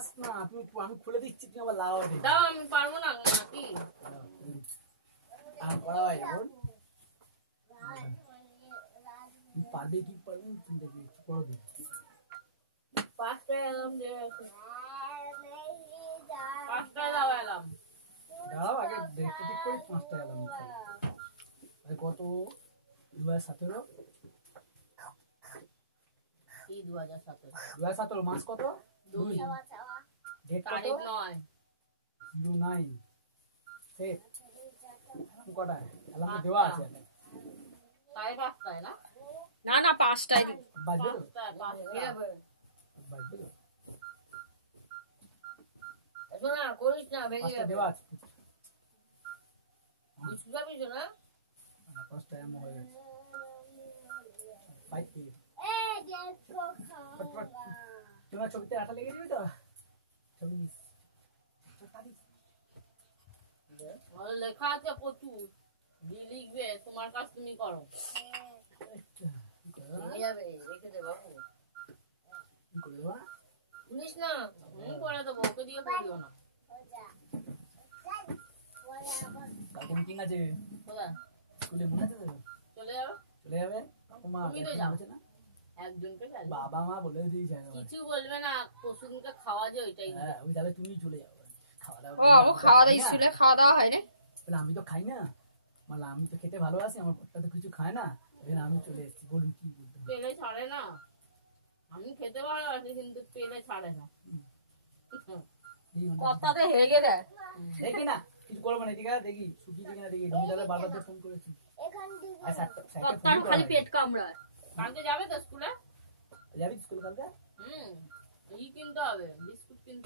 লাগাস না, তুমি আমি খুলে দিচ্ছি, তুমি আবার লাগাও দে। দাও, আমি পারবো না নাকি? আর করা হয় এখন পারবে কি পারবে তুমি দেখবে কি করো দিই। পাঁচটায় দাও এলাম। দাও আগে দেখতে ঠিক করি 5টা এলাম। ভাই কত 2017 কি 2017? 2017 মাস কত? 2 ডেট কত? তারিখ 9 09 ঠিক কটা এলাম দেওয়া আছে সাড়ে 5টায় না? না না 5টায় বাজবে বাজবে। শোনা করিস না, ভেঙে যাবে। দেওয়া আছে বিস্কুট খাবি না? 5টা এমন হয়ে গেছে 5 মিনিট। তোমার ছবিতে আঠা লেগে যাবে তো ছবি লেখা আছে প্রচুর, লিখবে, তোমার কাজ তুমি করো। যাবে রেখে দে বাবু, শুনিস না, আমি করে দেবো, ওকে দিয়ে করিও না। কালকে মিটিং আছে কোথায়? স্কুলে, মনে আছে তো? চলে যাবে। চলে যাবে মা, তুমি তো যাও। না একজনকে যাবে, বাবা মা বলে দিয়েছে কিছু বলবে না, পশুদিনকে খাওয়া যে ওইটাই। হ্যাঁ ওই তাহলে তুমি চলে যাও, খাওয়া দাওয়া ও খাওয়া দাওয়া স্কুলে খাওয়া দাওয়া হয় না। তাহলে আমি তো খাই না, মানে আমি তো খেতে ভালোবাসি, আমার বড়টা তো কিছু খায় না, ওই আমি চলে এসেছি। বলুন কি বলতে পেলে ছাড়ে না, আমি খেতে ভালোবাসি কিন্তু পেলে ছাড়ে না। কথাতে হেগে দেয়। দেখি না কিছু করবো না, এদিকে দেখি শুকিয়ে দিকে না, দেখি রুমিদালে বারবার ফোন করেছি। খালি পেট কামড়ায়। কালকে যাবে তো স্কুলে? যাবি স্কুল কালকে? ই কিনতে হবে, বিস্কুট কিনতে